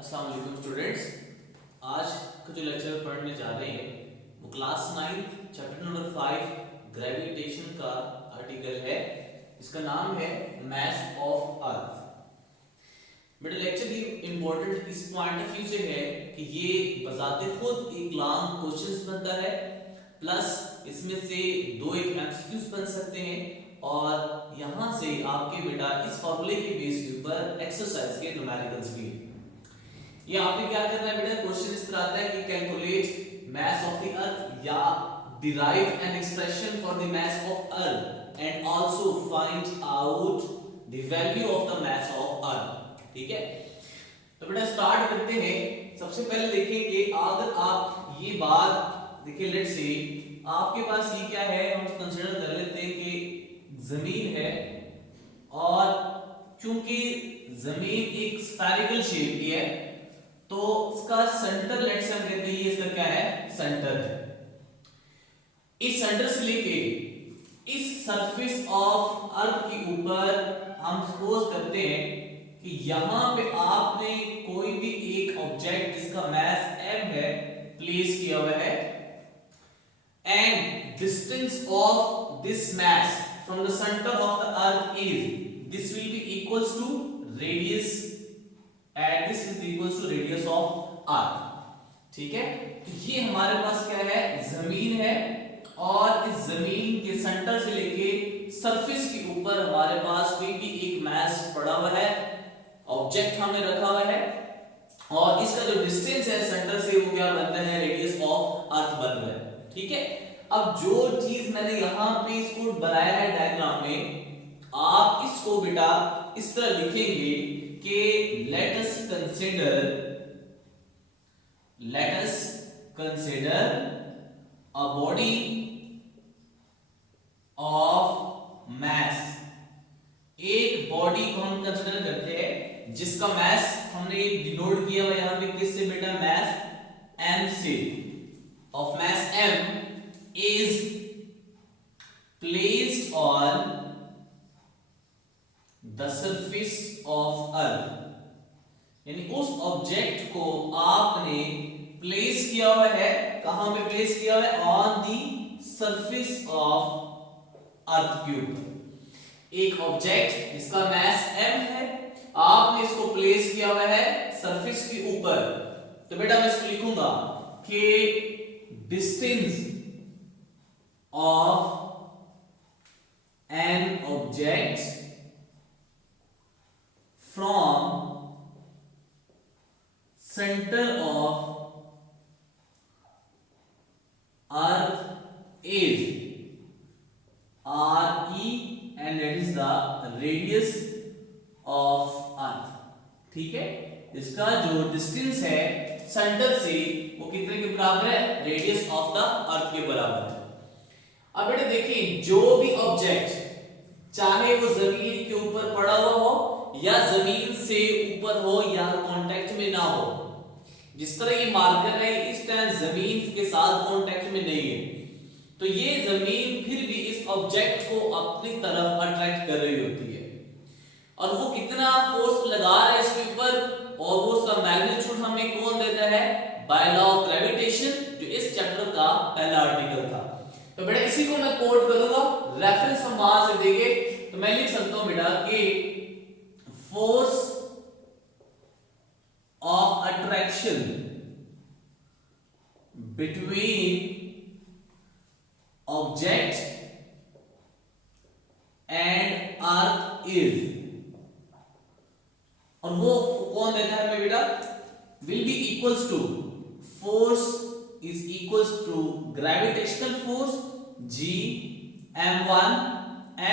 अस्सलाम वालेकुम स्टूडेंट्स। आज का जो लेक्चर पढ़ने जा रहे हैं वो क्लास 9 चैप्टर नंबर 5 ग्रेविटेशन का आर्टिकल है। इसका नाम है मास ऑफ अर्थ। बेटा लेक्चर भी इम्पोर्टेंट इस पॉइंट ऑफ व्यू से है कि ये बजाते खुद एक लॉन्ग क्वेश्चंस बनता है, प्लस इसमें से दो एक एमसीक्यूज बन सकते हैं और यहाँ से आपके बेटा इस फॉर्मूले के बेस के ऊपर एक्सरसाइज के न्यूमेरिकल्स भी। ये आपने क्या करना है बेटा, क्वेश्चन इस तरह आता है कि calculate mass of the earth या derive an expression for the mass of earth and also find out the value of the mass of earth. ठीक है, तो बेटा स्टार्ट करते हैं। सबसे पहले देखेंगे, अगर आप ये बात देखिए, लेट्स से आपके पास ये क्या है, हम कंसीडर कर लेते हैं कि जमीन है और चूंकि जमीन एक स्फेरिकल शेप की है तो इसका सेंटर लेट्स से हम कहते हैं ये इसका क्या है, सेंटर है। इस सेंटर से लेके इस सरफेस ऑफ अर्थ के ऊपर हम सपोज करते हैं कि यहां पे आपने कोई भी एक ऑब्जेक्ट जिसका मास m है प्लेस किया हुआ है and distance of this mass from the centre of the earth is this will be equals to radius and this is equals to radius of earth. ठीक है, तो ये हमारे पास क्या है, जमीन है और इस जमीन के सेंटर से लेके सरफेस के ऊपर हमारे पास कोई भी एक मास पड़ा हुआ है, ऑब्जेक्ट हमने रखा हुआ है और इसका जो डिस्टेंस है सेंटर से वो क्या बनता है, रेडियस ऑफ अर्थ बन रहा है। ठीक है, अब जो चीज मैंने यहां पे इसको बनाया है डायग्राम में, आप इसको बेटा इस तरह लिखेंगे कि let us consider a body of mass। एक बॉडी को हम कंसीडर करते हैं जिसका मास हमने डिनोट किया हुआ यहां पे किससे बेटा, मास m से, of mass m is placed on the surface of earth। यानी उस ऑब्जेक्ट को आपने प्लेस किया हुआ है, कहां पे प्लेस किया हुआ है, on the surface of earth के ऊपर। एक ऑब्जेक्ट जिसका मास m है, आपने इसको प्लेस किया हुआ है सरफेस के ऊपर, तो बेटा मैं इसको लिखूंगा कि distance of an object from center of earth is RE and that is the radius of earth। ठीक है, इसका जो डिस्टेंस है सेंटर से वो कितने के बराबर है, रेडियस ऑफ द अर्थ के बराबर है। अब बेटा देखिए, जो भी ऑब्जेक्ट चाहे वो जमीन के ऊपर पड़ा हुआ हो या जमीन से ऊपर हो या कांटेक्ट में ना हो, जिस तरह ये मार्कर है इस टाइम जमीन के साथ कांटेक्ट में नहीं है, तो ये जमीन फिर भी इस ऑब्जेक्ट को अपनी तरफ अट्रैक्ट कर रही होती है और वो कितना फोर्स लगा रहा है इसके ऊपर, और वो उसका मैग्नीट्यूड हमें कौन देता है, बाय लॉ ऑफ ग्रेविटेशन, जो इस चैप्टर का पहला आर्टिकल था। तो बेटा इसी को मैं कोट करूंगा, रेफरेंस हम वहां से देंगे, तो मैं लिख सकता हूं बेटा कि force of attraction between object and earth is, और वो कौन देता है हमें बेटा, will be equals to force is equals to gravitational force G m1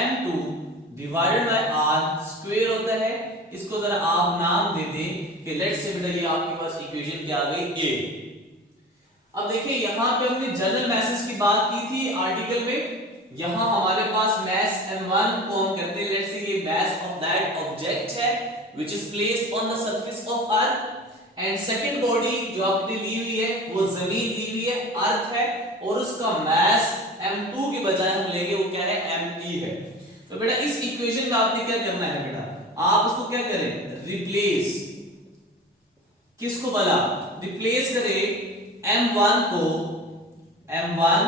m2 divided by r square होता है। इसको जरा आप नाम दे दें कि लेट्स से बेटा ये आपके पास इक्वेशन क्या आ गई, a। अब देखिए यहां पे हमने जनरल मैसेज की बात की थी आर्टिकल में, यहां हमारे पास मास m1 को हम कहते हैं, लेट्स से ये मास ऑफ दैट ऑब्जेक्ट है which is placed on the surface of earth and second body जो आपने ली हुई है वो जमीन ली हुई है, अर्थ है, और उसका मास m2 के बजाय हम लेंगे वो क्या है, me है। तो बेटा इस इक्वेशन में आपने क्या करना है बेटा, आप उसको क्या करें, रिप्लेस किसको बोला, रिप्लेस करे m1 को m1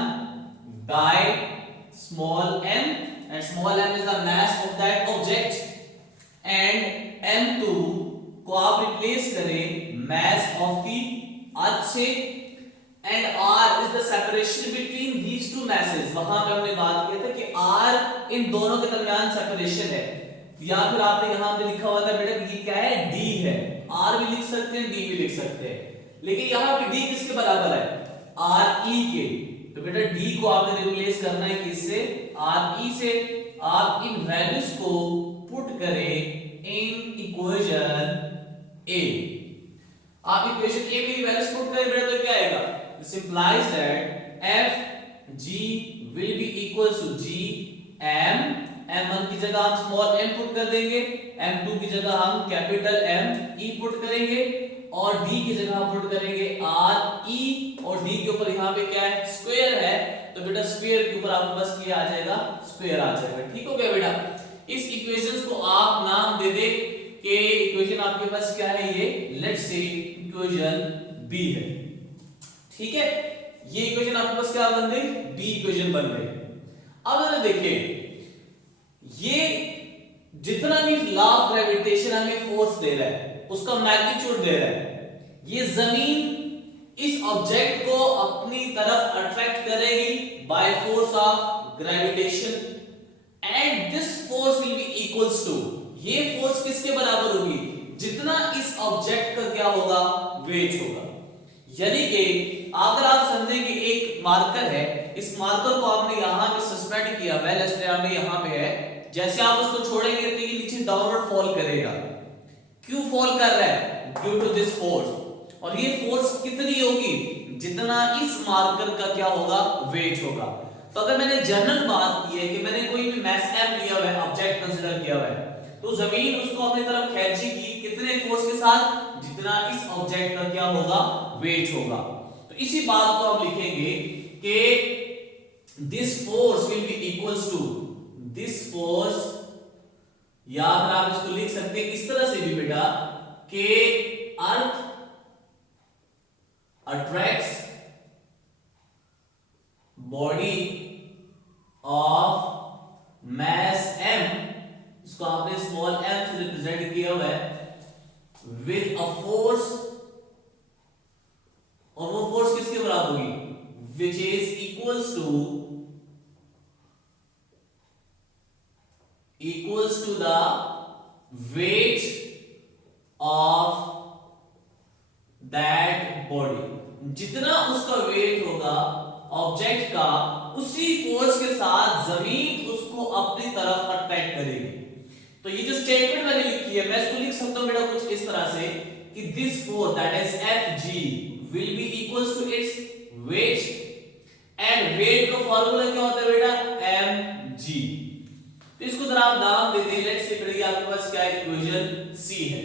by small m, and small m is the mass of that object, and m2 को आप रिप्लेस करें mass of the earth से, and r is the separation between these two masses। वहां पे हमने बात की थी कि r इन दोनों के दरमियान सेपरेशन है, या फिर आपने यहां पे लिखा हुआ था बेटा ये क्या है, d है। r भी लिख सकते हैं, d भी लिख सकते हैं, लेकिन यहां पे d किसके बराबर है, re के। तो बेटा d को आपने रिप्लेस करना है किससे, re से। आप इन वैल्यूज को पुट करें इन इक्वेशन a। आप इक्वेशन a में वैल्यूज पुट करें बेटा तो क्या आएगा, this implies that f g will be equals to g m, m1 की जगह हम स्मॉल m पुट कर देंगे, m2 की जगह हम कैपिटल M E पुट करेंगे, और d की जगह हम पुट करेंगे r e, और d के ऊपर यहाँ पे क्या है, स्क्वायर है, तो बेटा स्क्वायर के ऊपर आपके पास क्या आ जाएगा, स्क्वायर आ जाएगा। ठीक हो गया बेटा। इस इक्वेशंस को आप नाम दे दे कि इक्वेशन आपके पास क्या है, ये लेट्स से इक्वेशन b है। ठीक है, ये इक्वेशन आपके पास क्या बन गई, b इक्वेशन बन गई। अब अगर देखिए ये जितना भी लॉ ऑफ ग्रेविटेशन हमें फोर्स दे रहा है उसका मैग्नीट्यूड दे रहा है, ये जमीन इस ऑब्जेक्ट को अपनी तरफ अट्रैक्ट करेगी by force of gravitation, and this force will be equals to, ये फोर्स किसके बराबर होगी, जितना इस ऑब्जेक्ट का क्या होगा, वेट होगा। यानी कि अगर आप समझें कि एक मार्कर है, इस मार्कर को आपने यहां पे सस्पेंड किया हुआ है, लेट्स से आपने यहां पे है, जैसे आप उसको छोड़ेंगे तो ये नीचे डाउनवर्ड फॉल करेगा। क्यों फॉल कर रहा है, ड्यू टू दिस फोर्स, और ये फोर्स कितनी होगी, जितना इस मार्कर का क्या होगा, वेट होगा। तो अगर मैंने जनरल बात की है कि मैंने कोई भी मैस m लिया हुआ है, ऑब्जेक्ट कंसीडर किया हुआ है, तो जमीन उसको अपनी तरफ खींचेगी कितने फोर्स के साथ, जितना इस ऑब्जेक्ट का क्या होगा, वेट होगा। तो इसी बात को हम लिखेंगे कि this force will be equals to this force, या फिर आप इसको लिख सकते हैं इस तरह से भी बेटा कि अर्थ attracts body of mass m, इसको आपने स्मॉल m से रिप्रेजेंट किया हुआ है, विद अ फोर्स, और वो फोर्स किसके बराबर होगी, which is equals to the weight of that body. जितना उसका वेट होगा ऑब्जेक्ट का, उसी फोर्स के साथ जमीन उसको अपनी तरफ अट्रैक्ट करेगी। तो ये जो स्टेटमेंट मैंने लिखी है, मैं इसको लिख सकता हूं बेटा कुछ इस तरह से कि this force that is Fg will be equals to its weight, and weight का फार्मूला क्या होता है बेटा, mg। तो इसको जरा आप नाम देते हैं, लेट्स से बेटा आपके पास क्या इक्वेशन c है।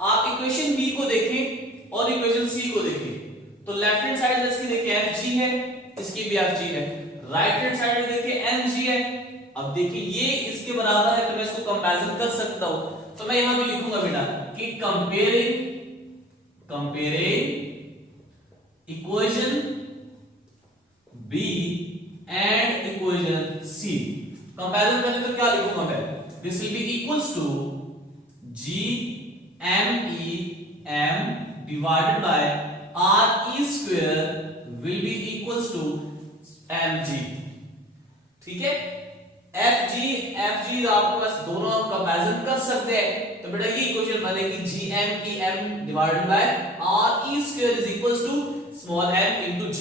आप इक्वेशन b को देखें और इक्वेशन c को देखें, तो लेफ्ट हैंड साइड में इसकी देखिए Fg है, इसकी भी Fg है, राइट हैंड साइड में देखिए mg है। अब देखिए ये इसके बराबर है, तो मैं इसको कंपैरिजन कर सकता हूं, तो मैं यहां पे लिखूंगा बेटा कि comparing equation b and equation c, comparison करने तो क्या लिखूंगा मैं, this will be equals to g m e m divided by r e square will be equals to mg। ठीक है, fg आपके पास दोनों हम कंपैरिजन कर सकते हैं, तो बेटा ये इक्वेशन बनेगी gm divided by re square is equals to small m into g।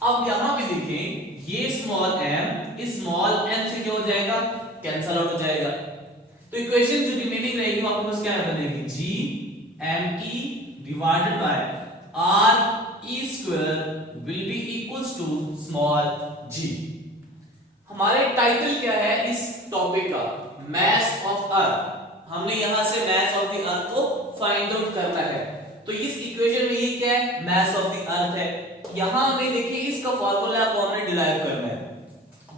अब यहां पे देखें, ये स्मॉल m इस स्मॉल m से क्या हो जाएगा, कैंसिल आउट हो जाएगा, तो इक्वेशन जो रिमेनिंग रहेगी वो आपके पास क्या बनेगी, gme divided by re square will be equals to small g। हमारे टाइटल क्या है इस टॉपिक का, मास ऑफ अर्थ। हमने यहां से मास ऑफ द अर्थ को फाइंड आउट करना है, तो इस इक्वेशन में ये क्या है, मास ऑफ द अर्थ है। यहां हमें देखिए इसका फार्मूला को हमने डिराइव करना है,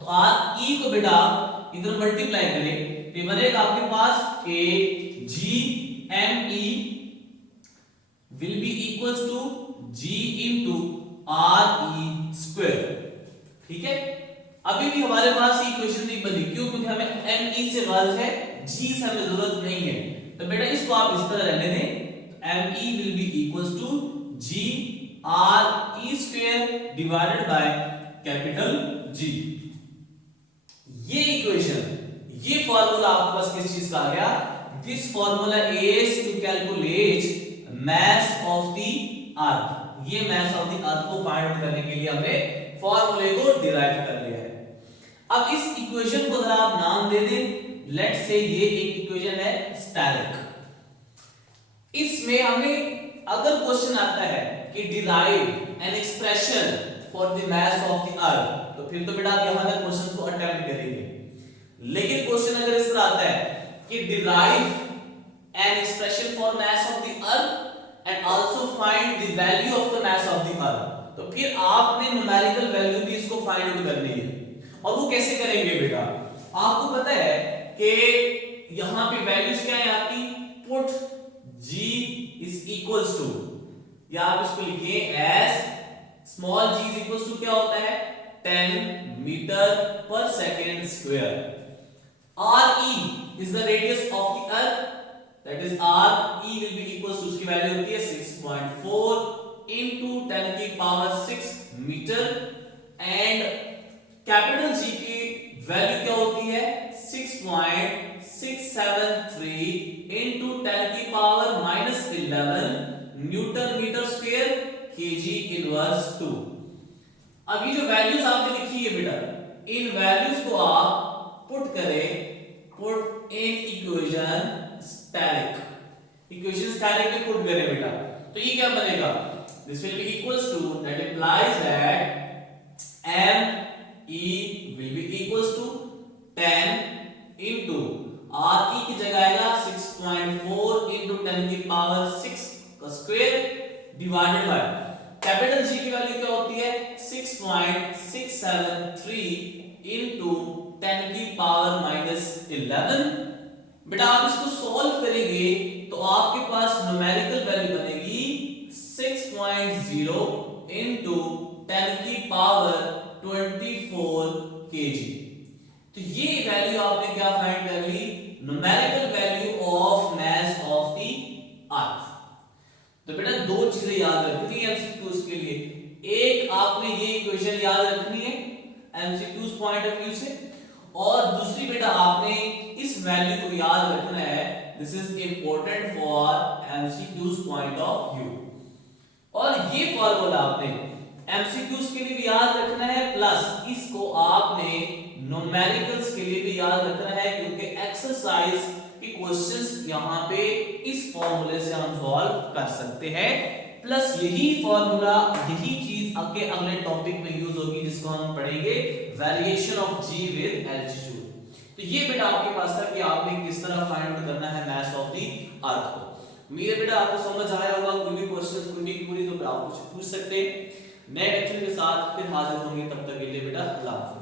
तो आर ई को बेटा इधर मल्टीप्लाई करें, तो बनेगा आपके पास कि G M E will be equals to g into re square। ठीक है, अभी भी हमारे पास इक्वेशन नहीं बनी, क्यों? क्योंकि हमें me से गर्ज है, g से हमें जरूरत नहीं है। तो बेटा इसको आप इस तरह रहने दें, me will be equals to g re square divided by capital G। ये इक्वेशन, ये फॉर्मूला आपके पास किस चीज का आ गया? This formula is to calculate mass of the earth. ये मास ऑफ द अर्थ को फाइंड आउट करने के लिए हमने फॉर्मूले को डिराइव कर लिया है। अब इस इक्वेशन को जरा आप नाम दे दें, लेट्स से ये एक इक्वेशन है स्टैटिक। इसमें हमें अगर क्वेश्चन आता है कि derive an expression for the mass of the earth, तो फिर तो बेटा आप यहां तक क्वेश्चन को अटेम्प्ट करेंगे। लेकिन क्वेश्चन अगर इस तरह आता है कि derive an expression for mass of the earth and also find the value of the mass of the earth, तो फिर आपने न्यूमेरिकल वैल्यू भी इसको फाइंड आउट करनी है। और वो कैसे करेंगे बेटा? आपको पता है कि यहां पे वैल्यूज क्या है आपकी? Put g is equals to, या आप इसको लिखिए as small g is equals to क्या होता है? 10 metre per second square. re is the radius of the earth, that is re will be equals to, उसकी वैल्यू होती है 6.4 into 10 की power 6 metre, and capital G की value क्या होती है? 6.673 into 10 की power -11 newton metre square kg inverse 2। अब ये जो वैल्यूज आपने लिखी है बेटा, इन वैल्यूज को आप पुट करें, put in equation static, equation static में पुट करें बेटा, तो ये क्या बनेगा? This will be equals to, that implies that me will be equals to 10 into re की जगह आएगा 6.4 into 10 की पावर 6 का square divided by capital G की वैल्यू क्या होती है? 6.673 into 10 की पावर -11। बेटा आप इसको सॉल्व करेंगे तो आपके पास न्यूमेरिकल वैल्यू बनेगी 6.0 into 10 की पावर 24 kg। तो ये वैल्यू आपने क्या फाइंड कर ली? Numerical value of mass of the earth. तो बेटा दो चीजें याद रखनी है एमसीक्यूज के लिए, एक आपने ये इक्वेशन याद रखनी है एमसीक्यूज पॉइंट ऑफ व्यू से, और दूसरी बेटा आपने इस वैल्यू को याद रखना है, this is important for MCQs point of view. और ये फॉर्मूला आपने एमसीक्यूज के लिए भी याद रखना है, प्लस इसको आपने न्यूमेरिकल्स के लिए भी याद रखना है, क्योंकि एक्सरसाइज के क्वेश्चंस यहां पे इस फॉर्मूले से हम सॉल्व कर सकते हैं। प्लस यही फॉर्मूला, यही चीज आपके अगले टॉपिक में यूज होगी, जिसको हम पढ़ेंगे variation of g with altitude. तो ये बेटा आपके पास था कि आपने किस तरह फाइंड आउट करना है मास ऑफ द अर्थ को। मेरे बेटा आपको समझ आया होगा, कोई भी क्वेश्चन कोई भी पूरी तो आप कुछ पूछ सकते हैं। नेक्स्ट लेक्चर के साथ फिर हाजिर होंगे, तब तक के लिए बेटा अल्लाह हाफ़िज़।